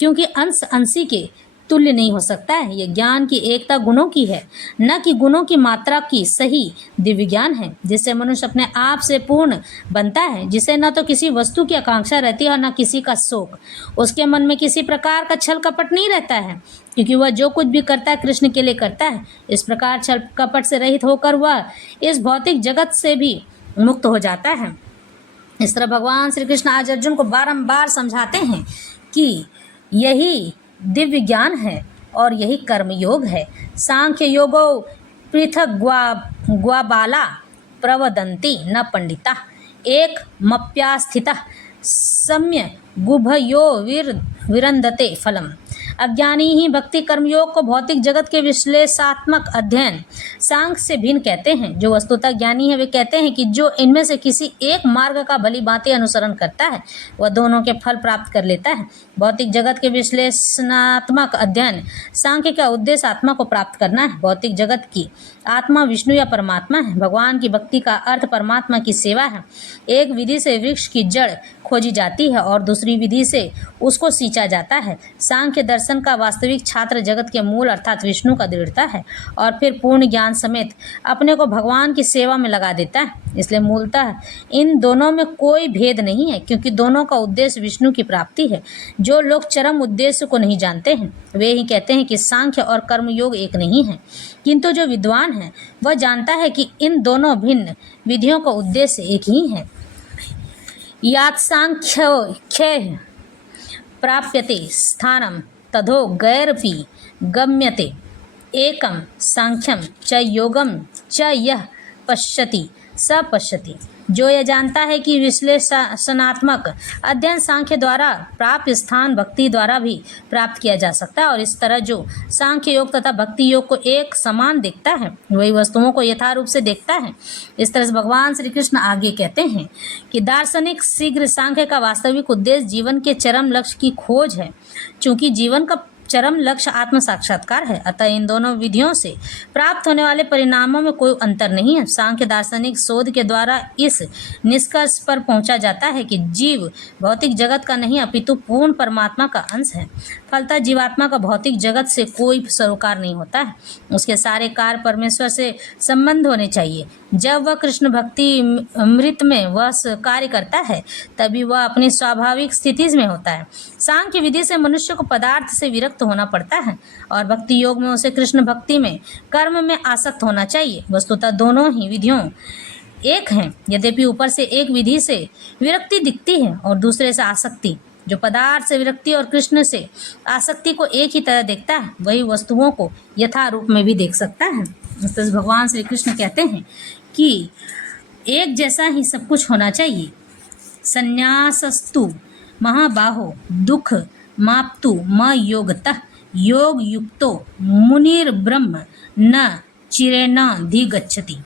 क्योंकि अंश अंशी के तुल्य नहीं हो सकता है। ये ज्ञान की एकता गुणों की है, न कि गुणों की मात्रा की सही दिव्य ज्ञान है, जिससे मनुष्य अपने आप से पूर्ण बनता है, जिसे न तो किसी वस्तु की आकांक्षा रहती है और न किसी का शोक। उसके मन में किसी प्रकार का छल कपट नहीं रहता है, क्योंकि वह जो कुछ भी करता है कृष्ण के लिए करता है। इस प्रकार छल कपट से रहित होकर वह इस भौतिक जगत से भी मुक्त हो जाता है। इस तरह भगवान श्री कृष्ण आज अर्जुन को बारंबार समझाते हैं कि यही दिव्य ज्ञान है और यही कर्म योग है। सांख्य योगो पृथक ग्वाबाला प्रवदन्ति न पंडिता एक मप्यास्थिता सम्य गुभयो विरंदते फलम। अज्ञानी ही भक्ति कर्मयोग को भौतिक जगत के विश्लेषात्मक अध्ययन सांख्य से भिन्न कहते हैं। जो वस्तुतः ज्ञानी है वे कहते हैं कि जो इनमें से किसी एक मार्ग का भली भांति अनुसरण करता है वह दोनों के फल प्राप्त कर लेता है। भौतिक जगत के विश्लेषणात्मक अध्ययन सांख्य का उद्देश्य आत्मा को प्राप्त करना है। भौतिक जगत की आत्मा विष्णु या परमात्मा है। भगवान की भक्ति का अर्थ परमात्मा की सेवा है। एक विधि से वृक्ष की जड़ खोजी जाती है और दूसरी विधि से उसको सींचा जाता है। सांख्य दर्शन का वास्तविक छात्र जगत के मूल अर्थात विष्णु का दृढ़ता है और फिर पूर्ण ज्ञान समेत अपने को भगवान की सेवा में लगा देता है। इसलिए मूलतः इन दोनों में कोई भेद नहीं है, क्योंकि दोनों का उद्देश्य विष्णु की प्राप्ति है। जो लोग चरम उद्देश्य को नहीं जानते हैं वे ही कहते हैं कि सांख्य और कर्मयोग एक नहीं है, किंतु जो विद्वान है वह जानता है कि इन दोनों भिन्न विधियों का उद्देश्य एक ही है। यात सांख्य प्राप्यते स्थानम तथो गैरपि गम्यते एकम सांख्यम च योगम च यह पश्यति स पश्यति। जो यह जानता है कि विश्लेषणात्मक अध्ययन सांख्य द्वारा प्राप्त स्थान भक्ति द्वारा भी प्राप्त किया जा सकता है और इस तरह जो सांख्य योग तथा भक्ति योग को एक समान देखता है वही वस्तुओं को यथारूप से देखता है। इस तरह से भगवान श्री कृष्ण आगे कहते हैं कि दार्शनिक शीघ्र सांख्य का वास्तविक उद्देश्य जीवन के चरम लक्ष्य की खोज है। चूंकि जीवन का चरम लक्ष्य आत्म साक्षात्कार है, अतः इन दोनों विधियों से प्राप्त होने वाले परिणामों में कोई अंतर नहीं है। सांख्य दार्शनिक शोध के द्वारा इस निष्कर्ष पर पहुंचा जाता है कि जीव भौतिक जगत का नहीं अपितु पूर्ण परमात्मा का अंश है। फलतः जीवात्मा का भौतिक जगत से कोई सरोकार नहीं होता है। उसके सारे कार्य परमेश्वर से संबंध होने चाहिए। जब वह कृष्ण भक्ति अमृत में वह कार्य करता है तभी वह अपनी स्वाभाविक स्थिति में होता है। सांख्य विधि से मनुष्य को पदार्थ से विरक्त होना पड़ता है और भक्ति योग में उसे कृष्ण भक्ति में कर्म में आसक्त होना चाहिए। वस्तुतः दोनों ही विधियों एक हैं, यद्यपि ऊपर से एक विधि से विरक्ति दिखती है और दूसरे से आसक्ति। जो पदार्थ से विरक्ति और कृष्ण से आसक्ति को एक ही तरह देखता है वही वस्तुओं को यथा रूप में भी देख सकता है। इस तरह भगवान श्री कृष्ण कहते हैं कि एक जैसा ही सब कुछ होना चाहिए। संन्यासस्तु महाबाहो दुख माप्तु म योगतः योग युक्तो मुनिर्ब्रह्म न चिरेणाधिगच्छति।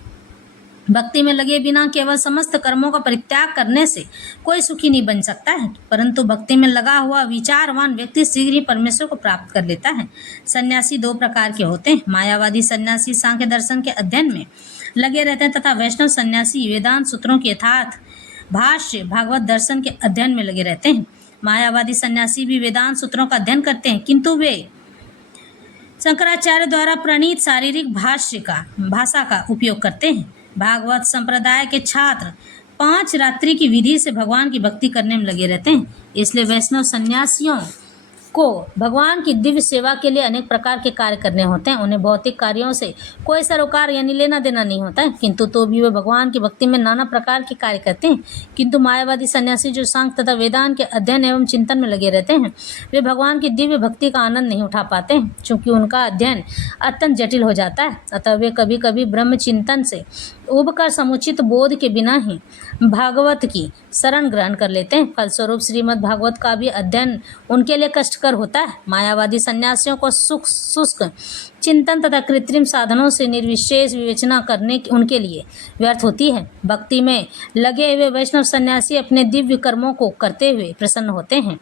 भक्ति में लगे बिना केवल समस्त कर्मों का परित्याग करने से कोई सुखी नहीं बन सकता है, परंतु भक्ति में लगा हुआ विचारवान व्यक्ति शीघ्र ही परमेश्वर को प्राप्त कर लेता है। सन्यासी दो प्रकार के होते हैं। मायावादी सन्यासी सांख्य दर्शन के अध्ययन में लगे रहते हैं तथा वैष्णव सन्यासी वेदांत सूत्रों के यथार्थ भाष्य भागवत दर्शन के अध्ययन में लगे रहते हैं। मायावादी सन्यासी भी वेदांत सूत्रों का अध्ययन करते हैं, किंतु वे शंकराचार्य द्वारा प्रणीत शारीरिक भाषा का उपयोग करते हैं। भागवत संप्रदाय के छात्र 5 रात्रि की विधि से भगवान की भक्ति करने में लगे रहते हैं। इसलिए वैष्णव सन्यासियों को भगवान की दिव्य सेवा के लिए अनेक प्रकार के कार्य करने होते हैं। उन्हें भौतिक कार्यों से कोई सरोकार यानी लेना देना नहीं होता है, किंतु तो भी वे भगवान की भक्ति में नाना प्रकार के कार्य करते हैं। किंतु मायावादी सन्यासी जो सांख्य तथा वेदांत के अध्ययन एवं चिंतन में लगे रहते हैं वे भगवान की दिव्य भक्ति का आनंद नहीं उठा पाते हैं, चूँकि उनका अध्ययन अत्यंत जटिल हो जाता है। अतः वे कभी कभी ब्रह्म चिंतन से उबकर समुचित बोध के बिना ही भागवत की शरण ग्रहण कर लेते हैं। फलस्वरूप श्रीमद् भागवत का भी अध्ययन उनके लिए कष्टकर होता है। मायावादी सन्यासियों को शुष्क चिंतन तथा कृत्रिम साधनों से निर्विशेष विवेचना करने उनके लिए व्यर्थ होती है। भक्ति में लगे हुए वैष्णव सन्यासी अपने दिव्य कर्मों को करते हुए प्रसन्न होते हैं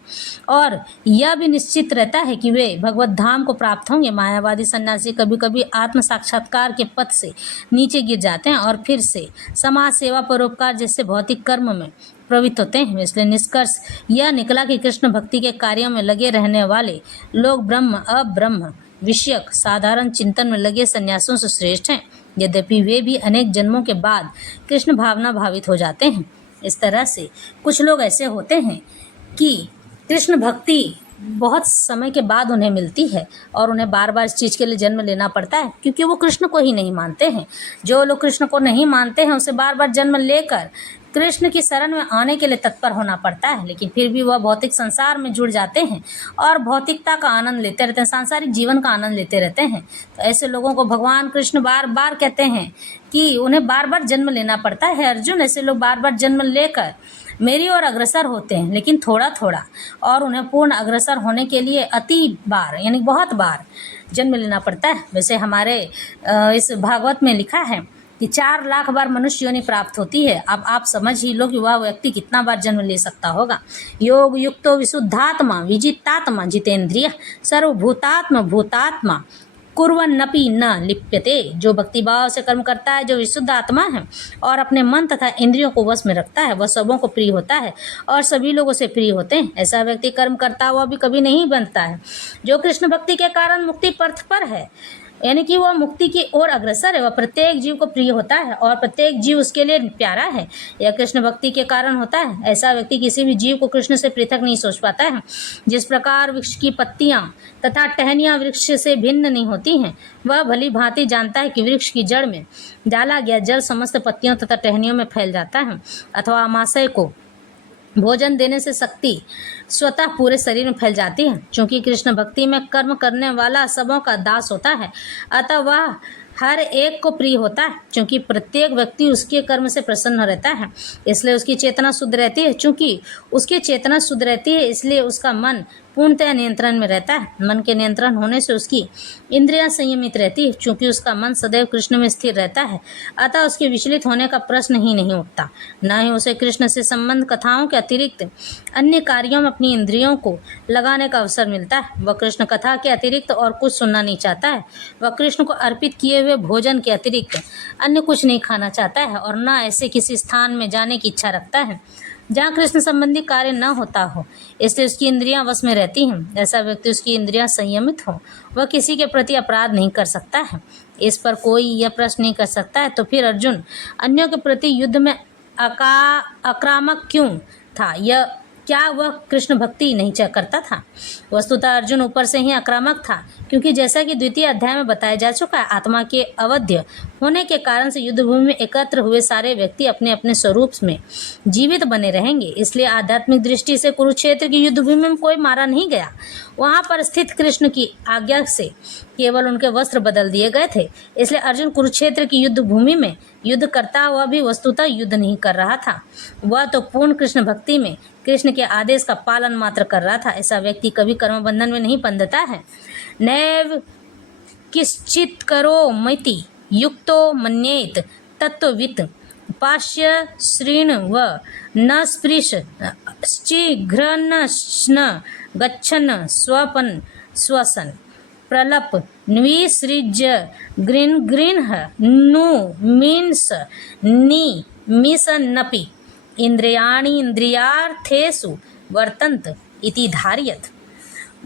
और यह भी निश्चित रहता है कि वे भगवत धाम को प्राप्त होंगे। मायावादी सन्यासी कभी कभी आत्म साक्षात्कार के पथ से नीचे गिर जाते हैं और फिर से समाज सेवा परोपकार जैसे भौतिक कर्म में प्रवृत्त होते हैं। इसलिए निष्कर्ष यह निकला कि कृष्ण भक्ति के कार्यों में लगे रहने वाले लोग ब्रह्म अब्रह्म विषयक साधारण चिंतन में लगे सन्यासियों से श्रेष्ठ हैं, यद्यपि वे भी अनेक जन्मों के बाद कृष्ण भावना भावित हो जाते हैं। इस तरह से कुछ लोग ऐसे होते हैं कि कृष्ण भक्ति बहुत समय के बाद उन्हें मिलती है और उन्हें बार बार इस चीज़ के लिए जन्म लेना पड़ता है, क्योंकि वो कृष्ण को ही नहीं मानते हैं। जो लोग कृष्ण को नहीं मानते हैं उसे बार बार जन्म लेकर कृष्ण की शरण में आने के लिए तत्पर होना पड़ता है, लेकिन फिर भी वह भौतिक संसार में जुड़ जाते हैं और भौतिकता का आनंद लेते रहते हैं, सांसारिक जीवन का आनंद लेते रहते हैं। तो ऐसे लोगों को भगवान कृष्ण बार बार कहते हैं कि उन्हें बार बार जन्म लेना पड़ता है। अर्जुन, ऐसे लोग बार बार जन्म लेकर मेरी ओर अग्रसर होते हैं, लेकिन थोड़ा थोड़ा, और उन्हें पूर्ण अग्रसर होने के लिए अति बार यानी बहुत बार जन्म लेना पड़ता है। वैसे हमारे इस भागवत में लिखा है कि 4 लाख बार मनुष्य योनि प्राप्त होती है। अब आप समझ ही लो कि वह व्यक्ति कितना बार जन्म ले सकता होगा। योग युक्तो विशुद्धात्मा विजितात्मा जितेंद्रिय सर्वभूतात्मा भूतात्मा कुर्वन्नपि न लिप्यते। जो भक्तिभाव से कर्म करता है, जो विशुद्ध आत्मा है और अपने मन तथा इंद्रियों को वश में रखता है, वह सबों को प्रिय होता है और सभी लोगों से प्रिय होते हैं। ऐसा व्यक्ति कर्म करता हुआ भी कभी नहीं बनता है। जो कृष्ण भक्ति के कारण मुक्ति पथ पर है, यानी कि वह मुक्ति की ओर अग्रसर है, वह प्रत्येक जीव को प्रिय होता है और प्रत्येक जीव उसके लिए प्यारा है। यह कृष्ण भक्ति के कारण होता है। ऐसा व्यक्ति किसी भी जीव को कृष्ण से पृथक नहीं सोच पाता है। जिस प्रकार वृक्ष की पत्तियां तथा टहनियां वृक्ष से भिन्न नहीं होती हैं, वह भली भांति जानता है कि वृक्ष की जड़ में डाला गया जल समस्त पत्तियों तथा टहनियों में फैल जाता है, अथवा अमाशय को भोजन देने से शक्ति स्वतः पूरे शरीर में फैल जाती है। चूंकि कृष्ण भक्ति में कर्म करने वाला सबों का दास होता है, अतः वह हर एक को प्रिय होता है। चूंकि प्रत्येक व्यक्ति उसके कर्म से प्रसन्न रहता है, इसलिए उसकी चेतना शुद्ध रहती है। चूंकि उसकी चेतना शुद्ध रहती है, इसलिए उसका मन पूर्णतः नियंत्रण में रहता है। मन के नियंत्रण होने से उसकी इंद्रियां संयमित रहती है। चूंकि उसका मन सदैव कृष्ण में स्थिर रहता है, अतः उसके विचलित होने का प्रश्न ही नहीं उठता। न ही उसे कृष्ण से संबंध कथाओं के अतिरिक्त अन्य कार्यों में अपनी इंद्रियों को लगाने का अवसर मिलता है। वह कृष्ण कथा के अतिरिक्त और कुछ सुनना नहीं चाहता है। वह कृष्ण को अर्पित किए हुए भोजन के अतिरिक्त अन्य कुछ नहीं खाना चाहता है और न ऐसे किसी स्थान में जाने की इच्छा रखता है जहाँ कृष्ण संबंधी कार्य न होता हो, इसलिए उसकी इंद्रियां वश में रहती हैं। ऐसा व्यक्ति उसकी इंद्रियां संयमित हो, वह किसी के प्रति अपराध नहीं कर सकता है। इस पर कोई यह प्रश्न नहीं कर सकता है, तो फिर अर्जुन अन्यों के प्रति युद्ध में आक्रामक क्यों था? यह क्या वह कृष्ण भक्ति नहीं करता था? वस्तुतः अर्जुन ऊपर से ही आक्रामक था, क्योंकि जैसा कि द्वितीय अध्याय में बताया जा चुका है, आत्मा के अवध्य होने के कारण से युद्ध भूमि में एकत्र हुए सारे व्यक्ति अपने अपने स्वरूप में जीवित बने रहेंगे। इसलिए आध्यात्मिक दृष्टि से कुरुक्षेत्र की युद्ध भूमि में कोई मारा नहीं गया। वहां पर स्थित कृष्ण की आज्ञा से केवल उनके वस्त्र बदल दिए गए थे। इसलिए अर्जुन कुरुक्षेत्र की युद्ध भूमि में युद्ध करता हुआ भी वस्तुतः युद्ध नहीं कर रहा था। वह तो पूर्ण कृष्ण भक्ति में कृष्ण के आदेश का पालन मात्र कर रहा था। ऐसा व्यक्ति कभी कर्म बंधन में नहीं बंधता है। नैव किश्चित करो मति युक्तो मन्येत तत्ववित् पाश्य श्रीण व न स्पृश शीघ्रन गच्छन स्वपन स्वसन प्रलप न्विसृज्य गृह् नु मीन्स नि मिसन्नपि इंद्रियाणि इंद्रियार्थेषु वर्तन्त इति धारयत।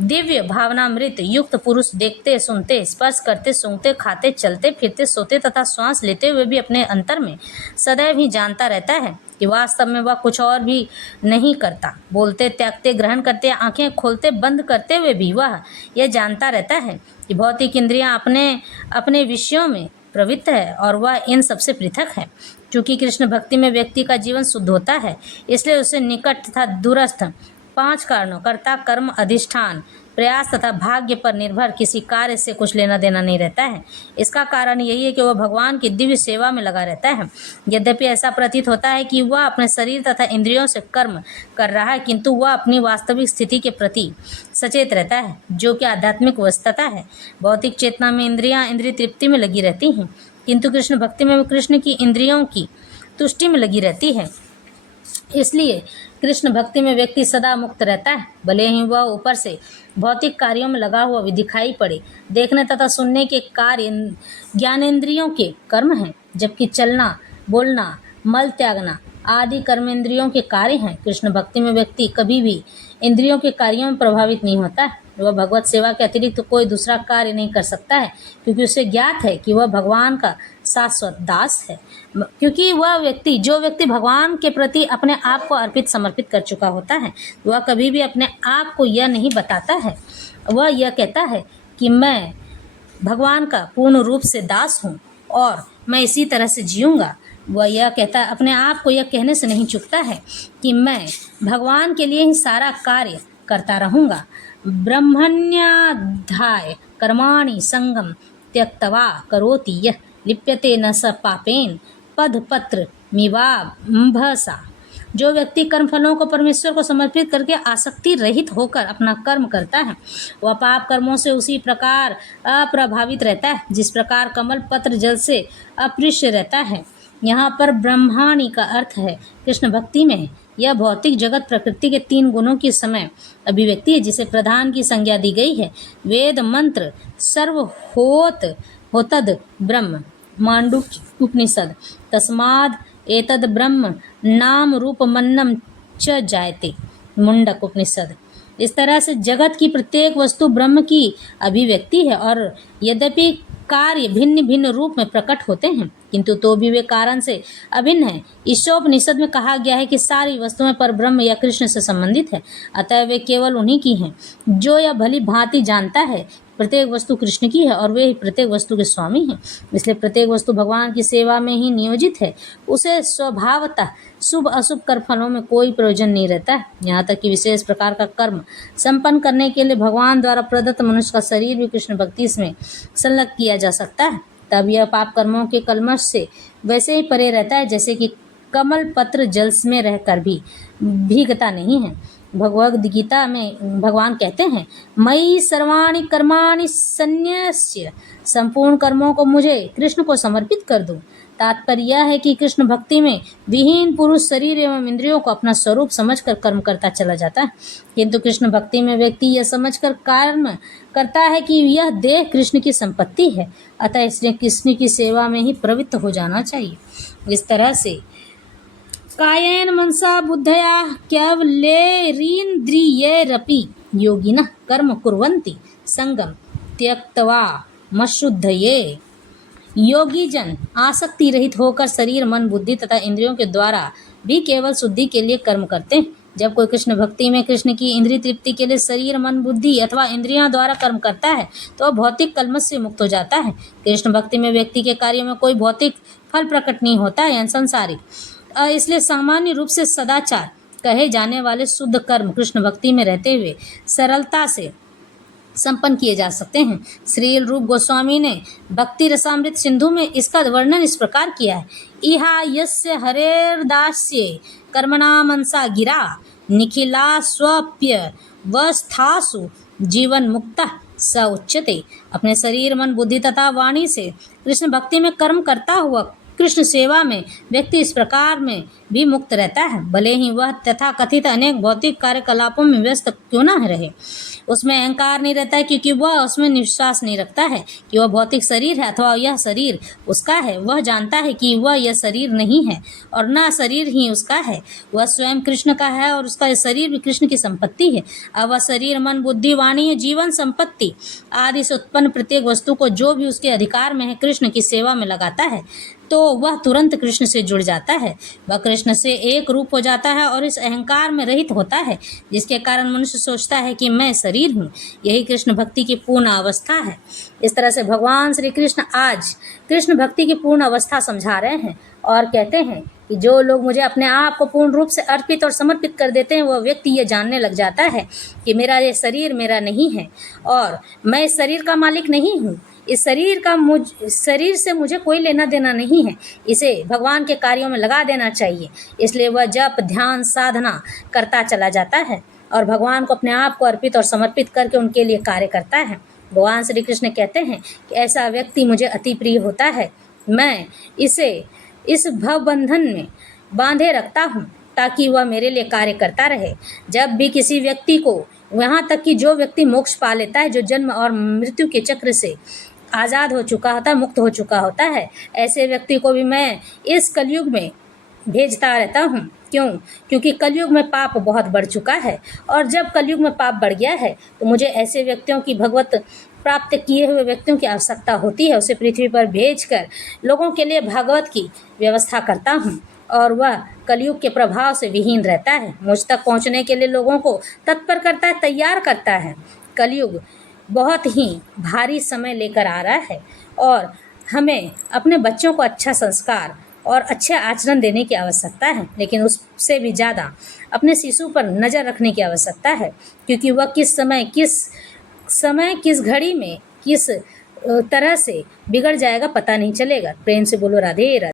दिव्य भावनामृत युक्त पुरुष देखते, सुनते, स्पर्श करते, सूंघते, खाते, चलते, फिरते, सोते तथा श्वास लेते हुए भी अपने अंतर में सदैव ही जानता रहता है कि वास्तव में वह कुछ और भी नहीं करता। बोलते, त्यागते, ग्रहण करते, आंखें खोलते, बंद करते हुए भी वह यह जानता रहता है कि भौतिक इंद्रियां अपने अपने विषयों में प्रवृत्त है और वह इन सबसे पृथक है। चूँकि कृष्ण भक्ति में व्यक्ति का जीवन शुद्ध होता है, इसलिए उसे निकट तथा दूरस्थ 5 कारणों कर्ता, कर्म, अधिष्ठान, प्रयास तथा भाग्य पर निर्भर किसी कार्य से कुछ लेना देना नहीं रहता है। इसका कारण यही है कि वह भगवान की दिव्य सेवा में लगा रहता है। यद्यपि ऐसा प्रतीत होता है कि वह अपने शरीर तथा इंद्रियों से कर्म कर रहा है, किंतु वह अपनी वास्तविक स्थिति के प्रति सचेत रहता है, जो कि आध्यात्मिक वस्तुता है। भौतिक चेतना में इंद्रियां इंद्रिय तृप्ति में लगी रहती हैं, किंतु कृष्ण भक्ति में कृष्ण की इंद्रियों की तुष्टि में लगी रहती है। इसलिए कृष्ण भक्ति में व्यक्ति सदा मुक्त रहता है, भले ही वह ऊपर से भौतिक कार्यों में लगा हुआ भी दिखाई पड़े। देखने तथा सुनने के कार्य ज्ञानेंद्रियों के कर्म हैं, जबकि चलना, बोलना, मल त्यागना, आदि कर्मेंद्रियों के कार्य हैं। कृष्ण भक्ति में व्यक्ति कभी भी इंद्रियों के कार्यों में प्रभावित नहीं होता है। वह भगवत सेवा के अतिरिक्त कोई दूसरा कार्य नहीं कर सकता है, क्योंकि उसे ज्ञात है कि वह भगवान का शाश्वत दास है। क्योंकि जो व्यक्ति भगवान के प्रति अपने आप को अर्पित समर्पित कर चुका होता है, वह कभी भी अपने आप को यह नहीं बताता है। वह यह कहता है कि मैं भगवान का पूर्ण रूप से दास हूँ और मैं इसी तरह से जीऊँगा। वह यह कहता है, अपने आप को यह कहने से नहीं चूकता है कि मैं भगवान के लिए ही सारा कार्य करता रहूँगा। ब्रह्मण्याध्याय कर्माणि संगम त्यक्त्वा करोति यः लिप्यते न स पापेन पदपत्र मिवाम्भसा। जो व्यक्ति कर्म फलों को परमेश्वर को समर्पित करके आसक्ति रहित होकर अपना कर्म करता है, वह पाप कर्मों से उसी प्रकार अप्रभावित रहता है जिस प्रकार कमल पत्र जल से अपृष्य रहता है। यहाँ पर ब्रह्माणी का अर्थ है कृष्ण भक्ति में है। यह भौतिक जगत प्रकृति के 3 गुणों की समय अभिव्यक्ति है, जिसे प्रधान की संज्ञा दी गई है। वेद मंत्र सर्व होतद ब्रह्म मांडुक्य उपनिषद तस्माद एतद ब्रह्म नाम रूप मन्नम च जायते मुंडक उपनिषद। इस तरह से जगत की प्रत्येक वस्तु ब्रह्म की अभिव्यक्ति है और यद्यपि कार्य भिन्न भिन्न रूप में प्रकट होते हैं, किंतु तो भी वे कारण से अभिन्न है। ईशोपनिषद में कहा गया है कि सारी वस्तुएं पर ब्रह्म या कृष्ण से संबंधित है, अतः वे केवल उन्हीं की हैं। जो यह भली भांति जानता है प्रत्येक वस्तु कृष्ण की है और वे ही प्रत्येक वस्तु के स्वामी हैं, इसलिए प्रत्येक वस्तु भगवान की सेवा में ही नियोजित है। उसे स्वभावतः शुभ अशुभ कर्म फलों में कोई प्रयोजन नहीं रहता है। यहाँ तक कि विशेष प्रकार का कर्म संपन्न करने के लिए भगवान द्वारा प्रदत्त मनुष्य का शरीर भी कृष्ण भक्ति में संलग्न किया जा सकता है। तब यह पाप कर्मों के कलमश से वैसे ही परे रहता है जैसे कि कमल पत्र जल में रहकर भी भीगता नहीं है। भगवद गीता में भगवान कहते हैं, मयि सर्वाणि कर्माणि संन्यस्य, संपूर्ण कर्मों को मुझे कृष्ण को समर्पित कर दूं। तात्पर्य यह है कि कृष्ण भक्ति में विहीन पुरुष शरीर एवं इंद्रियों को अपना स्वरूप समझकर कर्म करता चला जाता है, किंतु कृष्ण भक्ति में व्यक्ति यह समझकर कर्म करता है कि यह देह कृष्ण की संपत्ति है, अतः इसलिए कृष्ण की सेवा में ही प्रवृत्त हो जाना चाहिए। इस तरह से कायेन मनसा बुद्धया केवलेन्द्रियैरपि योगिनः कर्म कुर्वन्ति संगम त्यक्त्वा मशुद्धये। योगी जन आसक्ति रहित होकर शरीर मन बुद्धि तथा इंद्रियों के द्वारा भी केवल शुद्धि के लिए कर्म करते हैं। जब कोई कृष्ण भक्ति में कृष्ण की इंद्रिय तृप्ति के लिए शरीर मन बुद्धि अथवा इंद्रियों द्वारा कर्म करता है तो वह भौतिक कलमश से मुक्त हो जाता है। कृष्ण भक्ति में व्यक्ति के कार्यों में कोई भौतिक फल प्रकट नहीं होता है, सांसारिक। इसलिए सामान्य रूप से सदाचार कहे जाने वाले शुद्ध कर्म कृष्ण भक्ति में रहते हुए सरलता से संपन्न किए जा सकते हैं। श्री रूप गोस्वामी ने भक्ति रसामृत सिंधु में इसका वर्णन इस प्रकार किया है, इहा यस्य हरेर्दास्ये कर्मणा मनसा गिरा निखिला स्वप्य वस्थासु जीवन मुक्ता स उच्यते। अपने शरीर मन बुद्धि तथा वाणी से कृष्ण भक्ति में कर्म करता हुआ कृष्ण सेवा में व्यक्ति इस प्रकार में भी मुक्त रहता है, भले ही वह तथा कथित अनेक भौतिक कार्यकलापों में व्यस्त क्यों न रहे। उसमें अहंकार नहीं रहता है, क्योंकि वह उसमें विश्वास नहीं रखता है कि वह भौतिक शरीर है अथवा यह शरीर उसका है। वह जानता है कि वह यह शरीर नहीं है और न शरीर ही उसका है, वह स्वयं कृष्ण का है और उसका शरीर भी कृष्ण की संपत्ति है। अब वह शरीर मन बुद्धि वाणी जीवन संपत्ति आदि से उत्पन्न प्रत्येक वस्तु को जो भी उसके अधिकार में है कृष्ण की सेवा में लगाता है तो वह तुरंत कृष्ण से जुड़ जाता है। वह कृष्ण से एक रूप हो जाता है और इस अहंकार में रहित होता है, जिसके कारण मनुष्य सोचता है कि मैं शरीर हूँ। यही कृष्ण भक्ति की पूर्ण अवस्था है। इस तरह से भगवान श्री कृष्ण आज कृष्ण भक्ति की पूर्ण अवस्था समझा रहे हैं और कहते हैं कि जो लोग मुझे अपने आप को पूर्ण रूप से अर्पित और समर्पित कर देते हैं, वह व्यक्ति ये जानने लग जाता है कि मेरा ये शरीर मेरा नहीं है और मैं इस शरीर का मालिक नहीं हूँ। इस शरीर से मुझे कोई लेना देना नहीं है, इसे भगवान के कार्यों में लगा देना चाहिए। इसलिए वह जप ध्यान साधना करता चला जाता है और भगवान को अपने आप को अर्पित और समर्पित करके उनके लिए कार्य करता है। भगवान श्री कृष्ण कहते हैं कि ऐसा व्यक्ति मुझे अति प्रिय होता है, मैं इसे इस भवबंधन में बांधे रखता हूँ ताकि वह मेरे लिए कार्य करता रहे। जब भी किसी व्यक्ति को, यहाँ तक कि जो व्यक्ति मोक्ष पा लेता है, जो जन्म और मृत्यु के चक्र से आज़ाद हो चुका होता है, मुक्त हो चुका होता है, ऐसे व्यक्ति को भी मैं इस कलयुग में भेजता रहता हूँ। क्यों? क्योंकि कलयुग में पाप बहुत बढ़ चुका है, और जब कलयुग में पाप बढ़ गया है तो मुझे ऐसे व्यक्तियों की, भगवत प्राप्त किए हुए व्यक्तियों की आवश्यकता होती है। उसे पृथ्वी पर भेजकर लोगों के लिए भागवत की व्यवस्था करता हूँ, और वह कलयुग के प्रभाव से विहीन रहता है। मुझ तक पहुँचने के लिए लोगों को तत्पर करता है, तैयार करता है। कलयुग बहुत ही भारी समय लेकर आ रहा है, और हमें अपने बच्चों को अच्छा संस्कार और अच्छे आचरण देने की आवश्यकता है, लेकिन उससे भी ज़्यादा अपने शिशु पर नज़र रखने की आवश्यकता है, क्योंकि वह किस समय किस घड़ी में किस तरह से बिगड़ जाएगा पता नहीं चलेगा। प्रेम से बोलो राधे राधे।